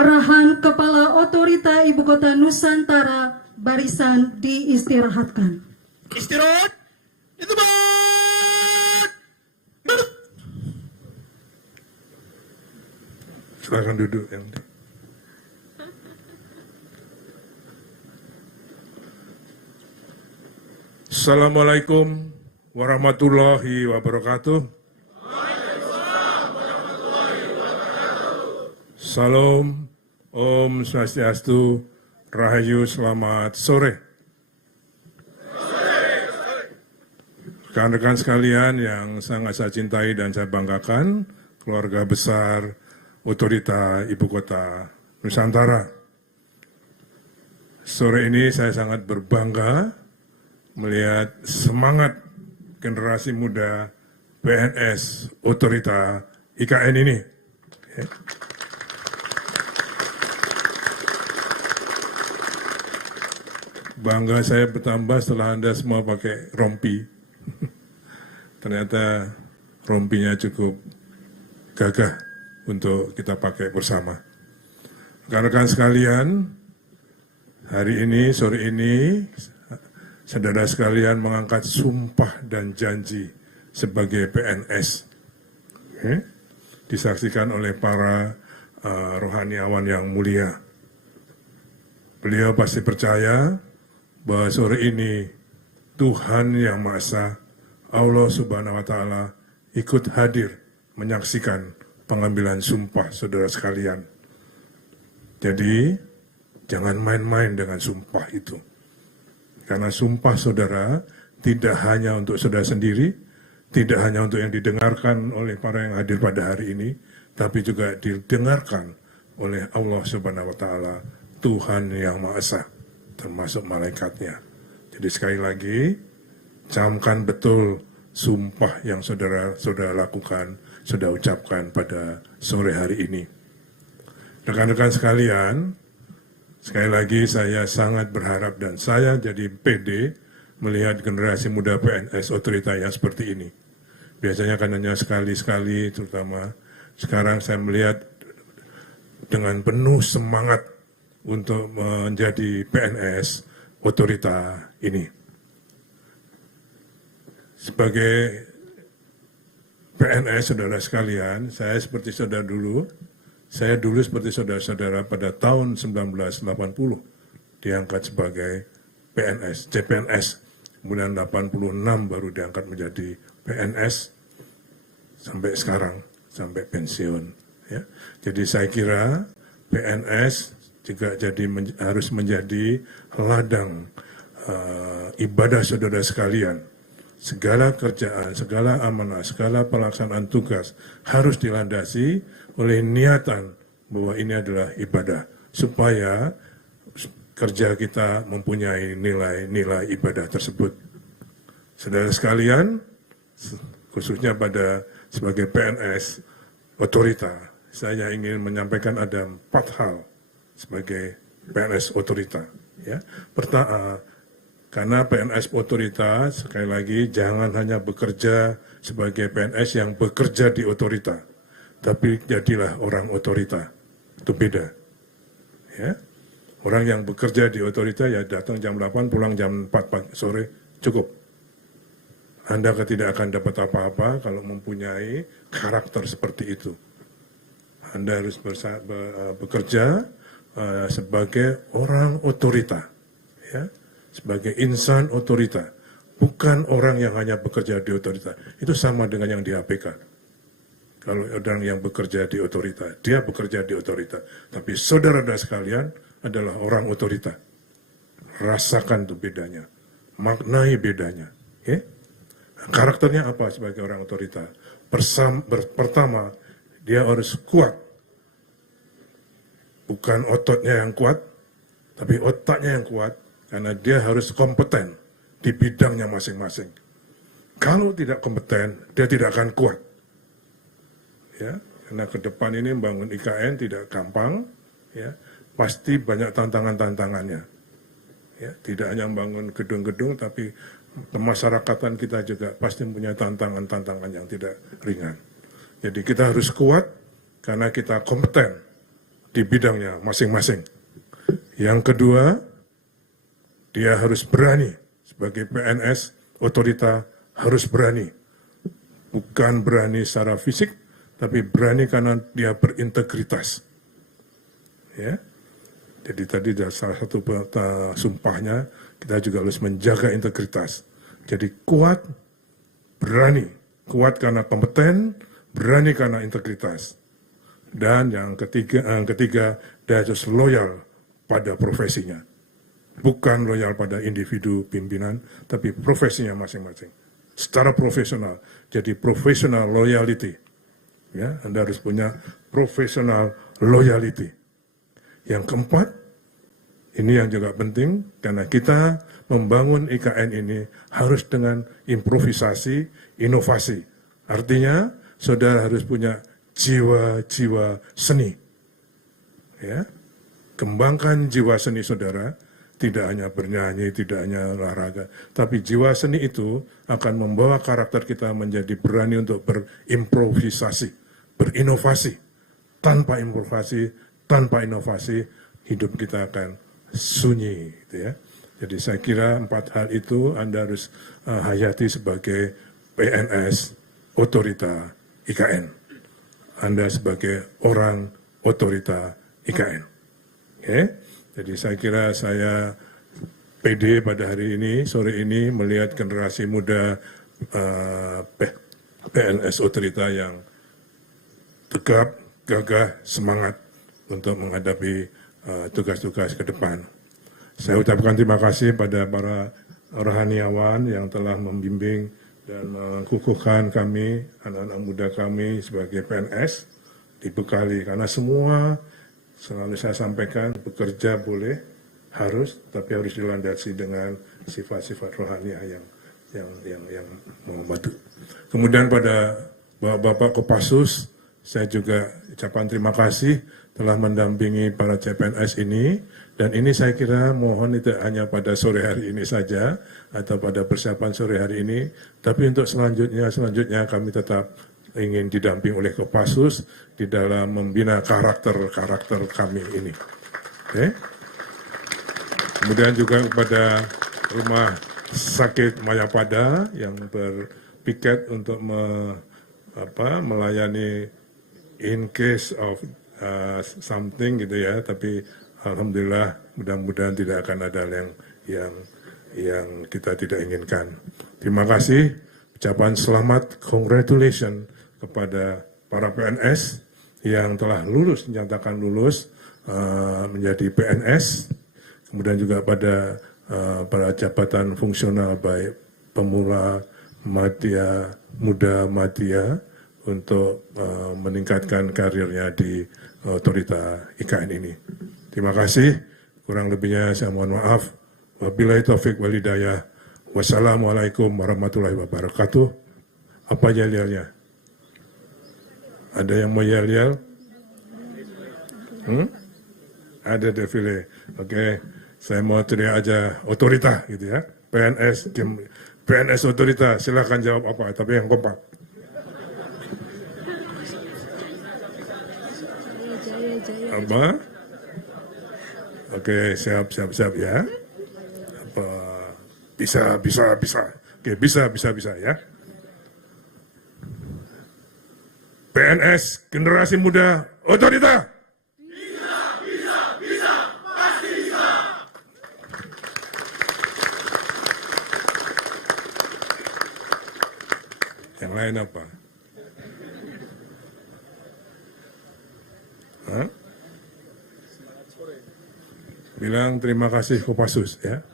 Arahan Kepala Otorita Ibu Kota Nusantara, barisan diistirahatkan. Istirahat. Itu banget. Duduk. Silakan duduk yang Assalamualaikum warahmatullahi wabarakatuh. Salam, Om Swastiastu, Rahayu, selamat sore. Rekan-rekan sekalian yang sangat saya cintai dan saya banggakan, keluarga besar Otorita Ibu Kota Nusantara. Sore ini saya sangat berbangga melihat semangat generasi muda PNS Otorita IKN ini. Bangga saya bertambah setelah Anda semua pakai rompi. Ternyata rompinya cukup gagah untuk kita pakai bersama. Rekan-rekan sekalian, hari ini, sore ini, saudara sekalian mengangkat sumpah dan janji sebagai PNS. Disaksikan oleh para rohaniawan yang mulia. Beliau pasti percaya bahwa sore ini Tuhan Yang Maha Esa, Allah Subhanahu wa Ta'ala, ikut hadir menyaksikan pengambilan sumpah saudara sekalian. Jadi, jangan main-main dengan sumpah itu. Karena sumpah saudara tidak hanya untuk saudara sendiri, tidak hanya untuk yang didengarkan oleh para yang hadir pada hari ini, tapi juga didengarkan oleh Allah Subhanahu wa Ta'ala, Tuhan Yang Maha Esa, termasuk malaikatnya. Jadi sekali lagi, camkan betul sumpah yang saudara lakukan, sudah ucapkan pada sore hari ini. Rekan-rekan sekalian, sekali lagi saya sangat berharap dan saya jadi pede melihat generasi muda PNS Otorita yang seperti ini. Biasanya kan hanya sekali-sekali, terutama sekarang saya melihat dengan penuh semangat untuk menjadi PNS Otorita ini. Sebagai PNS, saudara sekalian, saya seperti saudara dulu, saya dulu seperti saudara-saudara pada tahun 1980 diangkat sebagai PNS, CPNS, kemudian 86 baru diangkat menjadi PNS sampai sekarang, sampai pensiun. Ya. Jadi saya kira PNS juga harus menjadi ladang ibadah saudara sekalian. Segala kerjaan, segala amanah, segala pelaksanaan tugas harus dilandasi oleh niatan bahwa ini adalah ibadah. Supaya kerja kita mempunyai nilai-nilai ibadah tersebut. Saudara sekalian, khususnya sebagai PNS Otorita, saya ingin menyampaikan ada 4 hal sebagai PNS Otorita. Ya. Pertama, karena PNS Otorita, sekali lagi, jangan hanya bekerja sebagai PNS yang bekerja di Otorita, tapi jadilah orang Otorita. Itu beda. Ya. Orang yang bekerja di Otorita ya datang jam 8, pulang jam 4 sore, cukup. Anda tidak akan dapat apa-apa kalau mempunyai karakter seperti itu. Anda harus bekerja sebagai orang Otorita. Ya. Sebagai insan Otorita, bukan orang yang hanya bekerja di Otorita. Itu sama dengan yang di APK. Kalau orang yang bekerja di Otorita, dia bekerja di Otorita. Tapi saudara-saudara sekalian adalah orang Otorita. Rasakan tuh bedanya. Maknai bedanya. Okay? Karakternya apa sebagai orang Otorita? Pertama, dia harus kuat. Bukan ototnya yang kuat, tapi otaknya yang kuat. Karena dia harus kompeten di bidangnya masing-masing. Kalau tidak kompeten, dia tidak akan kuat. Ya, karena ke depan ini membangun IKN tidak gampang, ya, pasti banyak tantangan-tantangannya. Ya, tidak hanya membangun gedung-gedung, tapi kemasyarakatan kita juga pasti punya tantangan-tantangan yang tidak ringan. Jadi kita harus kuat karena kita kompeten di bidangnya masing-masing. Yang kedua, dia harus berani. Sebagai PNS, otorita harus berani. Bukan berani secara fisik, tapi berani karena dia berintegritas. Ya. Jadi tadi salah satu sumpahnya, kita juga harus menjaga integritas. Jadi kuat, berani. Kuat karena kompeten, berani karena integritas. Dan yang ketiga, dia harus loyal pada profesinya. Bukan loyal pada individu pimpinan, tapi profesinya masing-masing. Secara profesional, jadi professional loyalty. Ya, Anda harus punya professional loyalty. Yang keempat, ini yang juga penting, karena kita membangun IKN ini harus dengan improvisasi, inovasi. Artinya, saudara harus punya jiwa-jiwa seni. Ya, kembangkan jiwa seni saudara, tidak hanya bernyanyi, tidak hanya olahraga, tapi jiwa seni itu akan membawa karakter kita menjadi berani untuk berimprovisasi, berinovasi. Tanpa inovasi, hidup kita akan sunyi. Gitu ya. Jadi saya kira 4 hal itu Anda harus hayati sebagai PNS otorita IKN. Anda sebagai orang otorita IKN. Okay? Jadi saya kira saya pede pada hari ini, sore ini melihat generasi muda PNS otorita yang tegap, gagah, semangat untuk menghadapi tugas-tugas ke depan. Saya ucapkan terima kasih pada para rohaniawan yang telah membimbing dan mengukuhkan kami, anak-anak muda kami sebagai PNS, dibekali. Karena semua, selalu saya sampaikan, bekerja boleh, harus, tapi harus dilandasi dengan sifat-sifat rohaniah yang membantu. Kemudian pada Bapak Kopassus, saya juga ucapkan terima kasih telah mendampingi para CPNS ini, dan ini saya kira mohon tidak hanya pada sore hari ini saja atau pada persiapan sore hari ini, tapi untuk selanjutnya kami tetap ingin didamping oleh Kopassus di dalam membina karakter kami ini. Okay? Kemudian juga kepada Rumah Sakit Mayapada yang berpiket untuk melayani in case of something gitu ya, tapi alhamdulillah mudah-mudahan tidak akan ada yang kita tidak inginkan. Terima kasih, ucapan selamat, congratulations kepada para PNS yang telah lulus, dinyatakan lulus menjadi PNS, kemudian juga pada para jabatan fungsional baik pemula, madya, muda, madya, untuk meningkatkan karirnya di otorita IKN ini. Terima kasih. Kurang lebihnya saya mohon maaf. Wabillahi taufik wal hidayah. Wassalamualaikum warahmatullahi wabarakatuh. Apa yel-yelnya? Ada yang mau yel-yel? Ada defile. Oke. Saya mau teriak aja otorita gitu ya. PNS otorita, silakan jawab apa, tapi yang kompak. Apa? Oke, siap ya. Apa? Bisa. Oke, bisa ya. PNS generasi muda otorita. Bisa, pasti bisa. Yang lain apa? Hah? Bilang terima kasih Kopassus ya.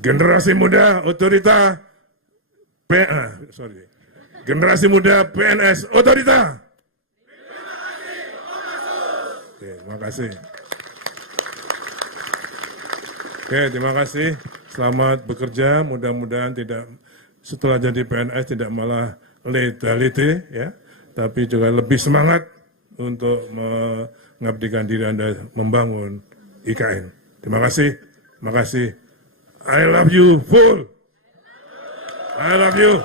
Generasi muda otorita Generasi muda PNS otorita. Oke, terima kasih. Oke, terima kasih. Selamat bekerja. Mudah-mudahan tidak setelah jadi PNS tidak malah lethality ya, tapi juga lebih semangat untuk mengabdikan diri Anda membangun IKN. Terima kasih. I love you full. I love you.